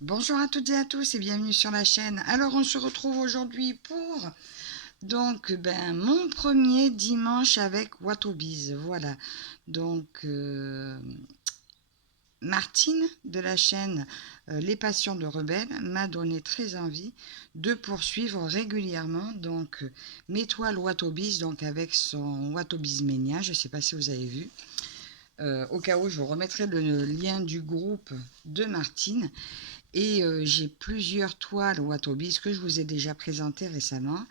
Bonjour à toutes et à tous et bienvenue sur la chaîne. Alors on se retrouve aujourd'hui pour mon premier dimanche avec Watobiz. Voilà. Donc Martine de la chaîne Les Passions de Rebelle m'a donné très envie de poursuivre régulièrement mes toiles Watobiz, donc avec son Watobiz Mania. Je ne sais pas si vous avez vu. Au cas où, je vous remettrai le lien du groupe de Martine. Et j'ai plusieurs toiles Watobiz que je vous ai déjà présentées récemment.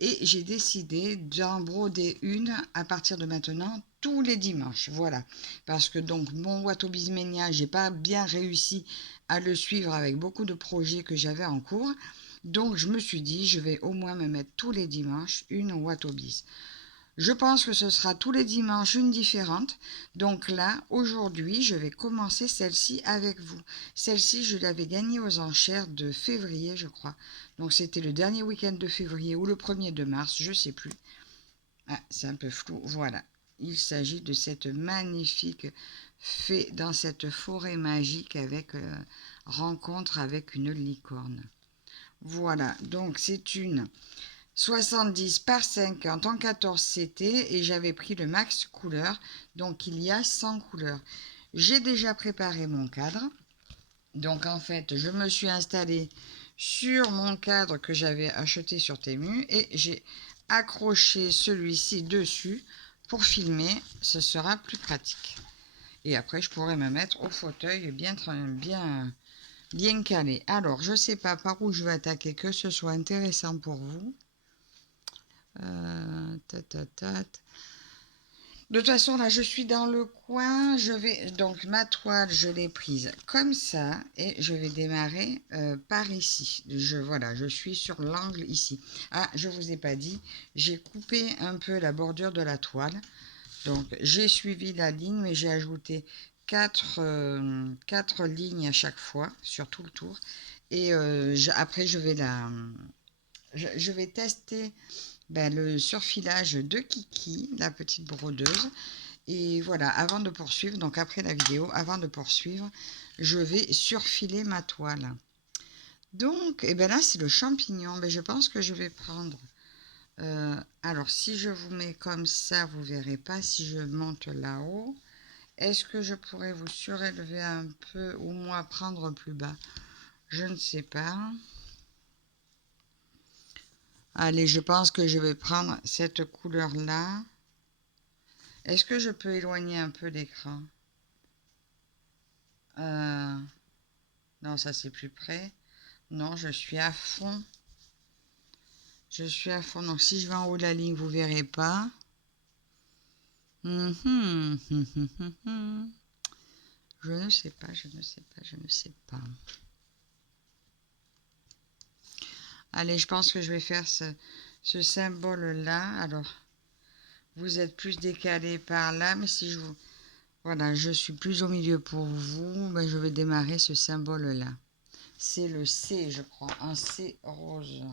Et j'ai décidé d'en broder une à partir de maintenant tous les dimanches. Voilà. Parce que donc mon Watobiz Mania, j'ai pas bien réussi à le suivre avec beaucoup de projets que j'avais en cours. Donc je me suis dit, je vais au moins me mettre tous les dimanches une Watobiz. Je pense que ce sera tous les dimanches une différente. Donc là, aujourd'hui, je vais commencer celle-ci avec vous. Celle-ci, je l'avais gagnée aux enchères de février, je crois. Donc c'était le dernier week-end de février ou le 1er de mars, je ne sais plus. Ah, c'est un peu flou. Voilà. Il s'agit de cette magnifique fée dans cette forêt magique avec rencontre avec une licorne. Voilà, donc c'est une 70 par 50 en 14 CT et j'avais pris le max couleur, donc il y a 100 couleurs. J'ai déjà préparé mon cadre, donc en fait je me suis installée sur mon cadre que j'avais acheté sur Temu et j'ai accroché celui-ci dessus pour filmer, ce sera plus pratique. Et après je pourrai me mettre au fauteuil bien calé. Alors je sais pas par où je vais attaquer, que ce soit intéressant pour vous. De toute façon, là, je suis dans le coin. Donc ma toile, je l'ai prise comme ça et je vais démarrer par ici. Voilà, je suis sur l'angle ici. Ah, je vous ai pas dit, j'ai coupé un peu la bordure de la toile. Donc j'ai suivi la ligne, mais j'ai ajouté quatre lignes à chaque fois sur tout le tour. Et après, je vais tester le surfilage de Kiki, la petite brodeuse. Et voilà, avant de poursuivre, donc après la vidéo, avant de poursuivre, je vais surfiler ma toile. Donc, et ben là, c'est le champignon. Mais je pense que je vais prendre... alors, si je vous mets comme ça, vous verrez pas. Si je monte là-haut, est-ce que je pourrais vous surélever un peu ou moi prendre plus bas? Je ne sais pas. Allez, je pense que je vais prendre cette couleur-là. Est-ce que je peux éloigner un peu l'écran? Non, ça c'est plus près. Non, je suis à fond. Je suis à fond. Donc si je vais en haut de la ligne, vous ne verrez pas. Je ne sais pas, je ne sais pas, je ne sais pas. Allez, je pense que je vais faire ce symbole-là. Alors, vous êtes plus décalé par là, mais si je vous... Voilà, je suis plus au milieu pour vous, ben, je vais démarrer ce symbole-là. C'est le C, je crois, un C rose.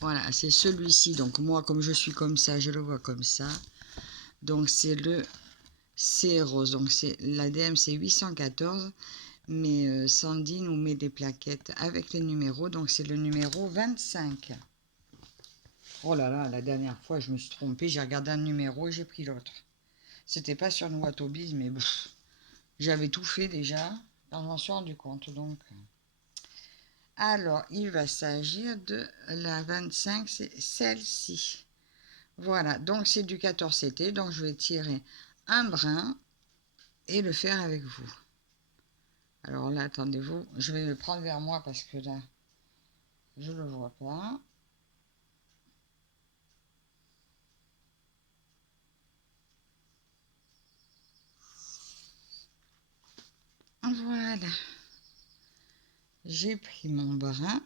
Voilà, c'est celui-ci. Donc moi, comme je suis comme ça, je le vois comme ça. Donc c'est le C rose. Donc c'est l'ADM, c'est 814. Mais Sandy nous met des plaquettes avec les numéros. Donc c'est le numéro 25. Oh là là, la dernière fois, je me suis trompée. J'ai regardé un numéro et j'ai pris l'autre. C'était pas sur Watobiz, mais j'avais tout fait déjà. Je m'en suis rendu compte. Donc... Alors, il va s'agir de la 25, c'est celle-ci. Voilà, donc c'est du 14 CT, donc je vais tirer un brin et le faire avec vous. Alors là, attendez-vous, je vais le prendre vers moi parce que là, je ne le vois pas. Voilà, j'ai pris mon brin.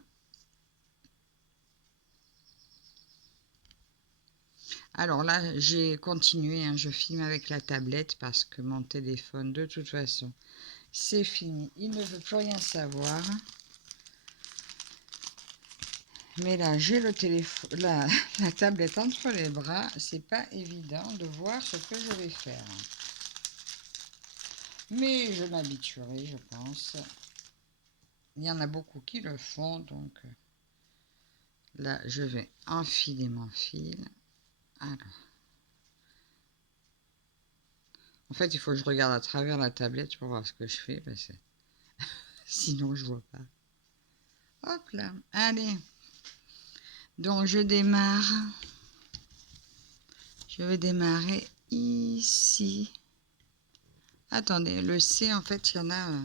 Alors là, j'ai continué, hein, je filme avec la tablette parce que mon téléphone, de toute façon, c'est fini. Il ne veut plus rien savoir. Mais là, j'ai le téléphone, la tablette entre les bras. C'est pas évident de voir ce que je vais faire. Mais je m'habituerai, je pense. il y en a beaucoup qui le font, donc là, je vais enfiler mon fil. Alors, en fait, il faut que je regarde à travers la tablette pour voir ce que je fais, parce que sinon, je vois pas. Hop là, allez. Donc, je démarre. Je vais démarrer ici. Attendez, le C, en fait, il y en a...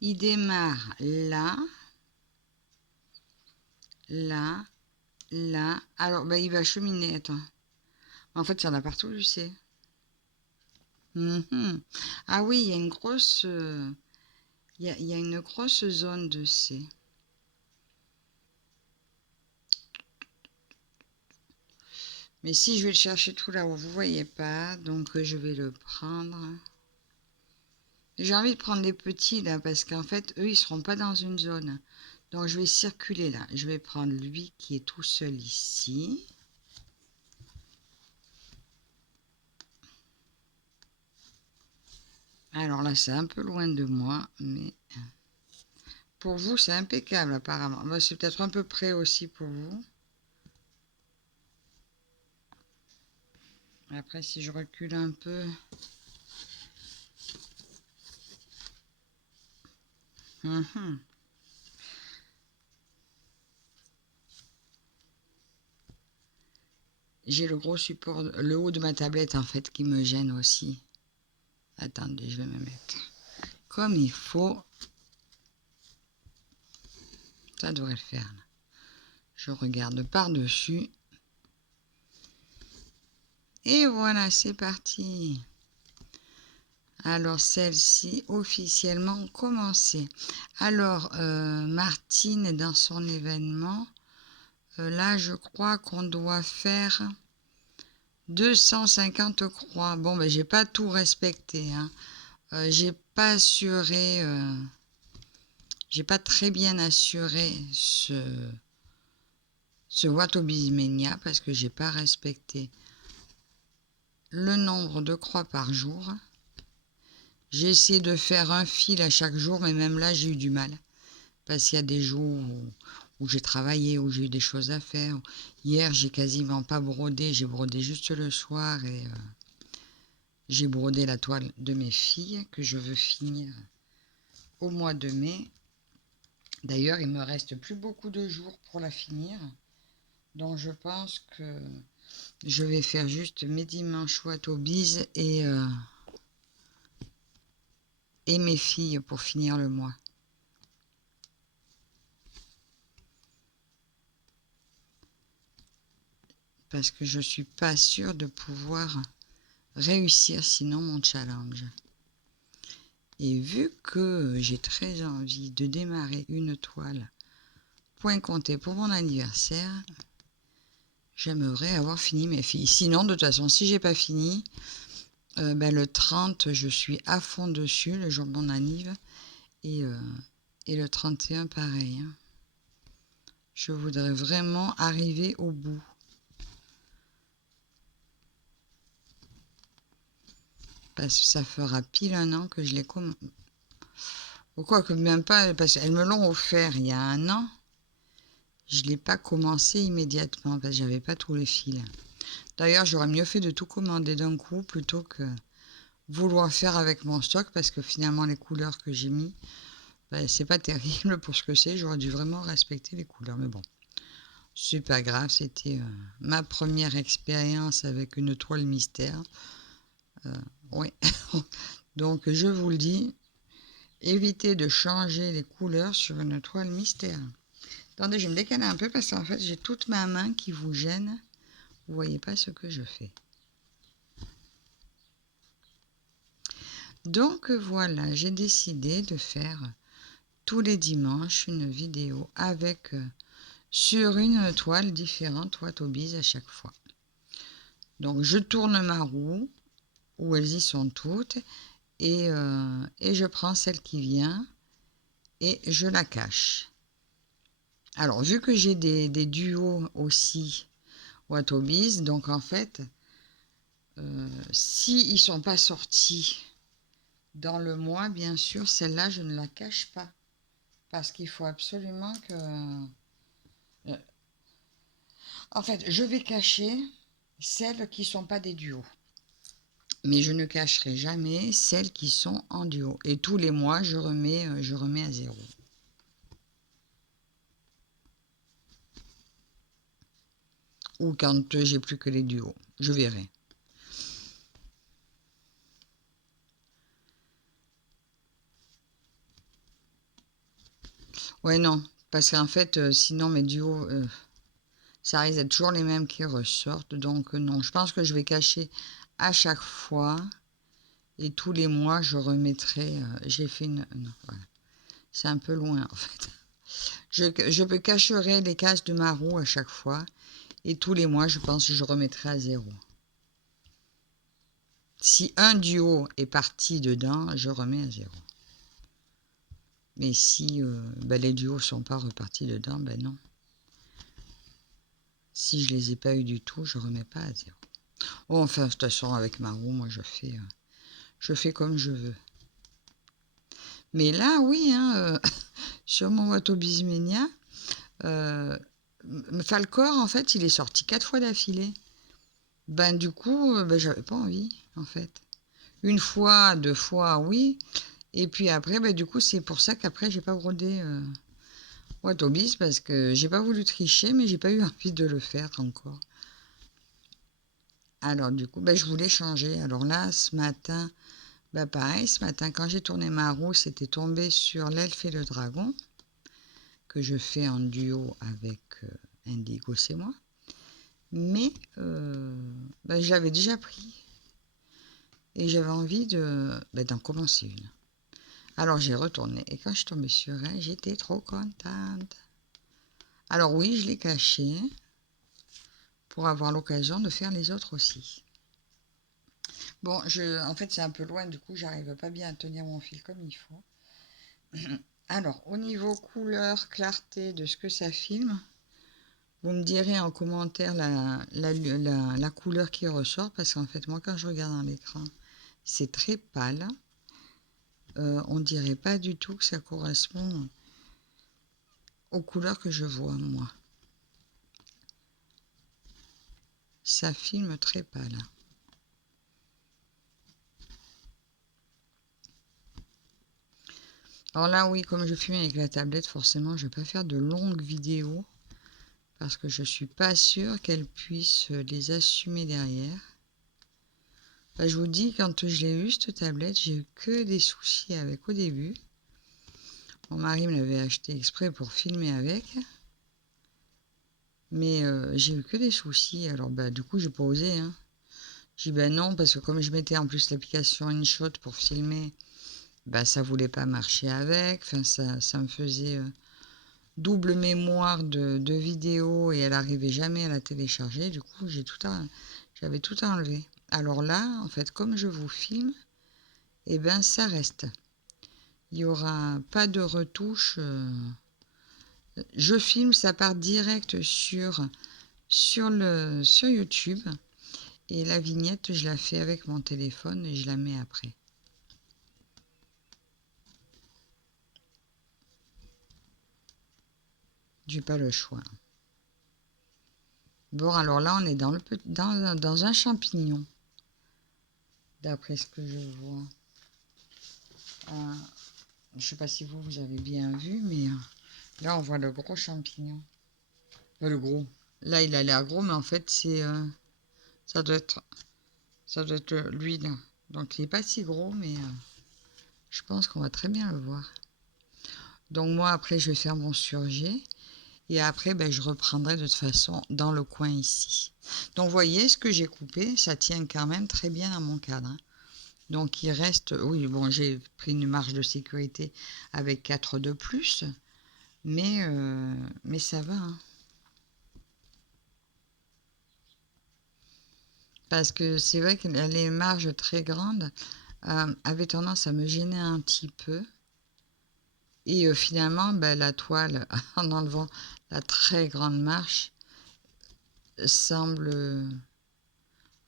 il démarre là, là, là. Alors, bah, il va cheminer, attends. En fait, il y en a partout, du C. Ah oui, il y a une grosse... il y a une grosse zone de C. Mais si je vais le chercher tout là où vous voyez pas, donc je vais le prendre. J'ai envie de prendre les petits là parce qu'en fait, eux, ils seront pas dans une zone. Donc je vais circuler là. Je vais prendre lui qui est tout seul ici. Alors là, c'est un peu loin de moi, mais pour vous, c'est impeccable apparemment. Bah, c'est peut-être un peu près aussi pour vous. Après, si je recule un peu... J'ai le gros support, le haut de ma tablette en fait qui me gêne aussi. Attendez, je vais me mettre comme il faut. Ça devrait le faire. Là. Je regarde par-dessus. Et voilà, c'est parti. Alors, celle-ci, officiellement commencée. Alors, Martine est dans son événement. Là, je crois qu'on doit faire 250 croix. Bon, ben, j'ai pas tout respecté. Hein. J'ai pas assuré... j'ai pas très bien assuré ce Watteau Bismenia parce que j'ai pas respecté le nombre de croix par jour. J'ai essayé de faire un fil à chaque jour, mais même là, j'ai eu du mal. Parce qu'il y a des jours où j'ai travaillé, où j'ai eu des choses à faire. Hier, j'ai quasiment pas brodé, j'ai brodé juste le soir et j'ai brodé la toile de mes filles que je veux finir au mois de mai. D'ailleurs, il me reste plus beaucoup de jours pour la finir. Donc, je pense que je vais faire juste mes dimanches Watteau Bise et mes filles pour finir le mois. Parce que je suis pas sûre de pouvoir réussir sinon mon challenge. Et vu que j'ai très envie de démarrer une toile point compté pour mon anniversaire, j'aimerais avoir fini mes filles. Sinon, de toute façon, si j'ai pas fini, le 30, je suis à fond dessus, le jour de mon anniv. Et le 31, pareil. Hein. Je voudrais vraiment arriver au bout. Parce que ça fera pile un an que je l'ai commencé. Ou quoi que même pas, parce qu'elles me l'ont offert il y a un an. Je ne l'ai pas commencé immédiatement parce que j'avais pas tous les fils. D'ailleurs, j'aurais mieux fait de tout commander d'un coup plutôt que vouloir faire avec mon stock parce que finalement les couleurs que j'ai mis, c'est pas terrible pour ce que c'est. J'aurais dû vraiment respecter les couleurs, mais bon, c'est pas grave. C'était ma première expérience avec une toile mystère. Oui, donc je vous le dis, évitez de changer les couleurs sur une toile mystère. Attendez, je vais me décaler un peu parce qu'en fait, j'ai toute ma main qui vous gêne. Vous voyez pas ce que je fais. Donc voilà, j'ai décidé de faire tous les dimanches une vidéo avec sur une toile différente, Watteau Bise à chaque fois. Donc je tourne ma roue où elles y sont toutes et je prends celle qui vient et je la cache. Alors vu que j'ai des duos aussi Watteau Bise, donc en fait, si ils sont pas sortis dans le mois, bien sûr, celle-là, je ne la cache pas. Parce qu'il faut absolument que... En fait, je vais cacher celles qui ne sont pas des duos. Mais je ne cacherai jamais celles qui sont en duo. Et tous les mois, je remets à zéro. Ou quand j'ai plus que les duos. Je verrai. Ouais, non. Parce qu'en fait, sinon, mes duos, ça risque d'être toujours les mêmes qui ressortent. Donc, non. Je pense que je vais cacher à chaque fois. Et tous les mois, je remettrai... j'ai fait une... Non, voilà. C'est un peu loin, en fait. Je cacherai les cases de ma roue à chaque fois. Et tous les mois, je pense que je remettrai à zéro. Si un duo est parti dedans, je remets à zéro. Mais si les duos ne sont pas repartis dedans, ben non. Si je les ai pas eu du tout, je remets pas à zéro. Oh, enfin, de toute façon, avec ma roue, moi, je fais comme je veux. Mais là, oui, hein, sur mon Watteau Bismenia, Falcor, en fait, il est sorti 4 fois d'affilée. Ben, du coup, j'avais pas envie, en fait. Une fois, 2 fois, oui. Et puis après, ben, du coup, c'est pour ça qu'après, j'ai pas brodé Watteau Bis, parce que j'ai pas voulu tricher, mais j'ai pas eu envie de le faire encore. Alors, du coup, je voulais changer. Alors là, ce matin, pareil, ce matin, quand j'ai tourné ma roue, c'était tombé sur l'elfe et le dragon, que je fais en duo avec Indigo, c'est moi. Mais je l'avais déjà pris et j'avais envie d'en commencer une. Alors j'ai retourné et quand je suis tombée sur elle, j'étais trop contente. Alors oui, je l'ai caché pour avoir l'occasion de faire les autres aussi. Bon, en fait c'est un peu loin, du coup j'arrive pas bien à tenir mon fil comme il faut. Alors au niveau couleur, clarté de ce que ça filme, vous me direz en commentaire la couleur qui ressort, parce qu'en fait moi quand je regarde dans l'écran, c'est très pâle. On dirait pas du tout que ça correspond aux couleurs que je vois moi. Ça filme très pâle. Alors là, oui, comme je filme avec la tablette, forcément, je ne vais pas faire de longues vidéos parce que je ne suis pas sûre qu'elle puisse les assumer derrière. Je vous dis, quand je l'ai eu, cette tablette, j'ai eu que des soucis avec au début. Mon mari me l'avait acheté exprès pour filmer avec. Mais j'ai eu que des soucis. Alors, du coup, j'ai pas osé. Hein. J'ai dit, non, parce que comme je mettais en plus l'application InShot pour filmer, ça voulait pas marcher avec. Enfin, ça me faisait double mémoire de vidéos et elle arrivait jamais à la télécharger. Du coup, j'avais tout enlevé. Alors là, en fait, comme je vous filme, ça reste. Il n'y aura pas de retouche. Je filme, ça part direct sur YouTube. Et la vignette, je la fais avec mon téléphone et je la mets après. J'ai pas le choix. Bon, alors là, on est dans un champignon. D'après ce que je vois. Je sais pas si vous avez bien vu, mais là, on voit le gros champignon. Le gros. Là, il a l'air gros, mais en fait, ça doit être, lui. Là. Donc, il n'est pas si gros, mais je pense qu'on va très bien le voir. Donc, moi, après, je vais faire mon surjet. Et après, je reprendrai de toute façon dans le coin ici. Donc, vous voyez, ce que j'ai coupé, ça tient quand même très bien à mon cadre. Hein. Donc, il reste... Oui, bon, j'ai pris une marge de sécurité avec 4 de plus. Mais ça va. Hein. Parce que c'est vrai que les marges très grandes avaient tendance à me gêner un petit peu. Et finalement, la toile, en enlevant la très grande marche, semble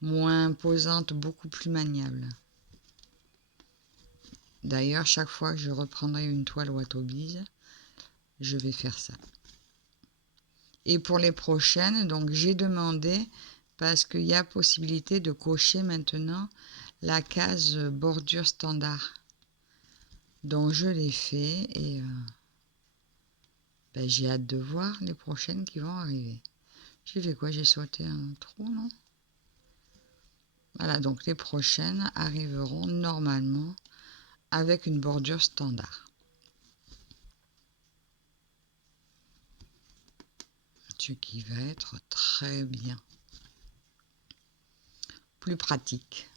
moins imposante, beaucoup plus maniable. D'ailleurs, chaque fois que je reprendrai une toile Watteau Bise, je vais faire ça. Et pour les prochaines, donc j'ai demandé, parce qu'il y a possibilité de cocher maintenant la case bordure standard. Donc je l'ai fait et ben, j'ai hâte de voir les prochaines qui vont arriver. J'ai fait quoi? J'ai sauté un trou, non? Voilà, donc les prochaines arriveront normalement avec une bordure standard. Ce qui va être très bien. Plus pratique.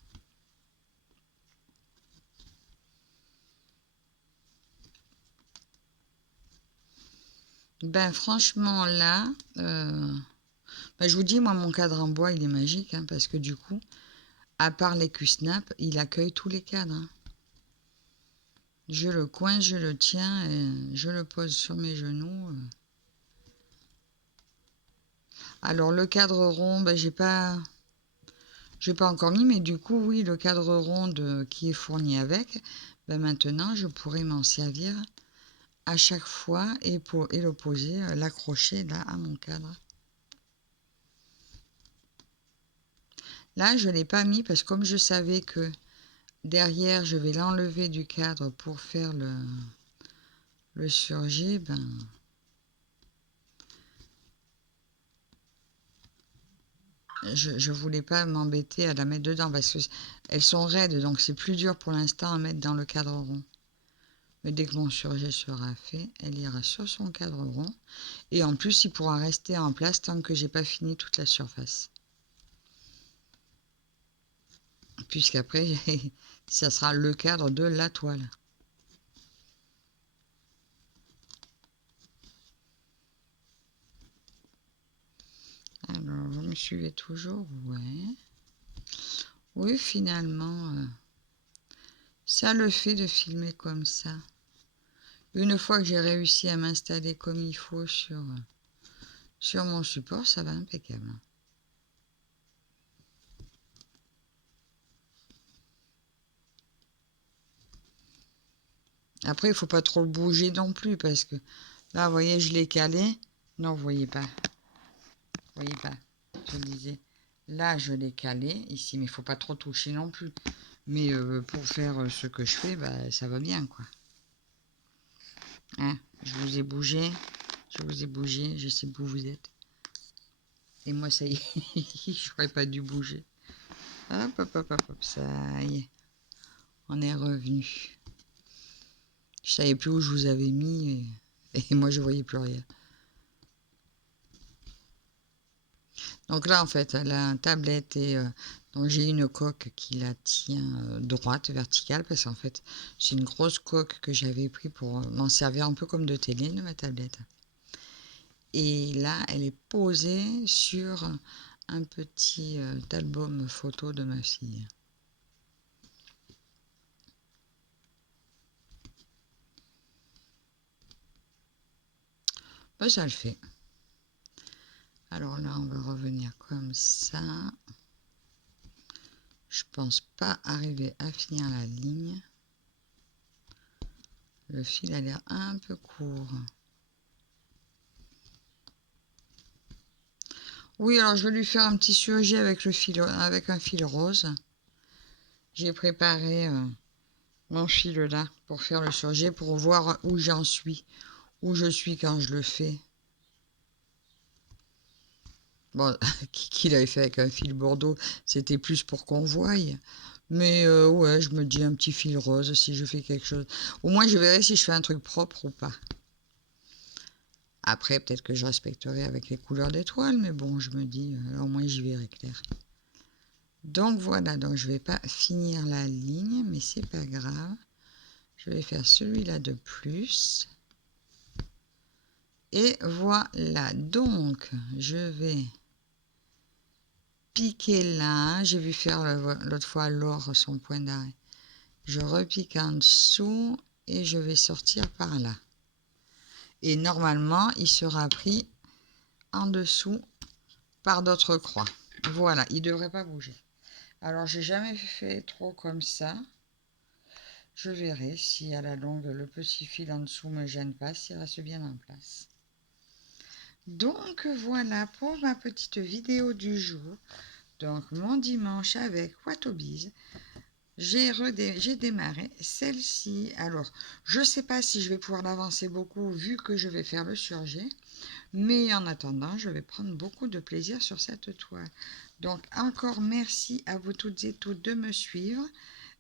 Ben franchement là, ben, je vous dis, moi mon cadre en bois il est magique, hein, parce que du coup, à part les Q-snap, il accueille tous les cadres. Hein. Je le coince, je le tiens et je le pose sur mes genoux. Alors le cadre rond, ben, j'ai pas encore mis, mais du coup oui, le cadre rond qui est fourni avec, ben, maintenant je pourrais m'en servir à chaque fois et le poser, l'accrocher là à mon cadre. Là je ne l'ai pas mis parce que comme je savais que derrière je vais l'enlever du cadre pour faire le surjet, ben je voulais pas m'embêter à la mettre dedans parce que elles sont raides, donc c'est plus dur pour l'instant à mettre dans le cadre rond. Mais dès que mon surjet sera fait, elle ira sur son cadre rond. Et en plus, il pourra rester en place tant que j'ai pas fini toute la surface. Puisqu'après, ça sera le cadre de la toile. Alors, vous me suivez toujours? Ouais. Oui, finalement, ça le fait de filmer comme ça. Une fois que j'ai réussi à m'installer comme il faut sur mon support, ça va impeccable. Après, il ne faut pas trop le bouger non plus parce que là, vous voyez, je l'ai calé. Non, vous voyez pas. Vous voyez pas. Je disais. Là, je l'ai calé ici, mais il ne faut pas trop toucher non plus. Mais pour faire ce que je fais, bah, ça va bien, quoi. Hein, je vous ai bougé. Je sais où vous êtes. Et moi, ça y est, j'aurais pas dû bouger. Hop, hop, hop, hop, hop, ça y est. On est revenu. Je savais plus où je vous avais mis et moi, je voyais plus rien. Donc là, en fait, la tablette et donc j'ai une coque qui la tient droite, verticale, parce qu'en fait, c'est une grosse coque que j'avais pris pour m'en servir un peu comme de télé de ma tablette. Et là, elle est posée sur un petit album photo de ma fille. Ben, ça le fait. Alors là, on va revenir comme ça. Je pense pas arriver à finir la ligne. Le fil a l'air un peu court. Oui, alors je vais lui faire un petit surjet avec un fil rose. J'ai préparé mon fil là pour faire le surjet, pour voir où j'en suis, où je suis quand je le fais. Bon, qu'il avait fait avec un fil bordeaux, c'était plus pour qu'on voie. Mais ouais, je me dis un petit fil rose si je fais quelque chose. Au moins, je verrai si je fais un truc propre ou pas. Après, peut-être que je respecterai avec les couleurs d'étoiles, mais bon, je me dis, au moins j'y verrai clair. Donc voilà, donc je vais pas finir la ligne, mais c'est pas grave. Je vais faire celui-là de plus. Et voilà, donc je vais piquer là. J'ai vu faire l'autre fois Laure son point d'arrêt. Je repique en dessous et je vais sortir par là. Et normalement, il sera pris en dessous par d'autres croix. Voilà, il ne devrait pas bouger. Alors, j'ai jamais fait trop comme ça. Je verrai si à la longue le petit fil en dessous me gêne pas, s'il reste bien en place. Donc voilà pour ma petite vidéo du jour. Donc mon dimanche avec Watobiz. J'ai démarré celle-ci. Alors, je ne sais pas si je vais pouvoir l'avancer beaucoup vu que je vais faire le surjet. Mais en attendant, je vais prendre beaucoup de plaisir sur cette toile. Donc encore merci à vous toutes et tous de me suivre.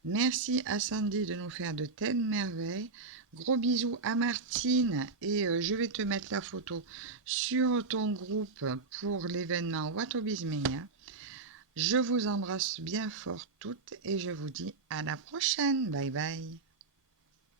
Merci à Sandy de nous faire de telles merveilles. Gros bisous à Martine et je vais te mettre la photo sur ton groupe pour l'événement Watobizmania. Je vous embrasse bien fort toutes et je vous dis à la prochaine. Bye bye.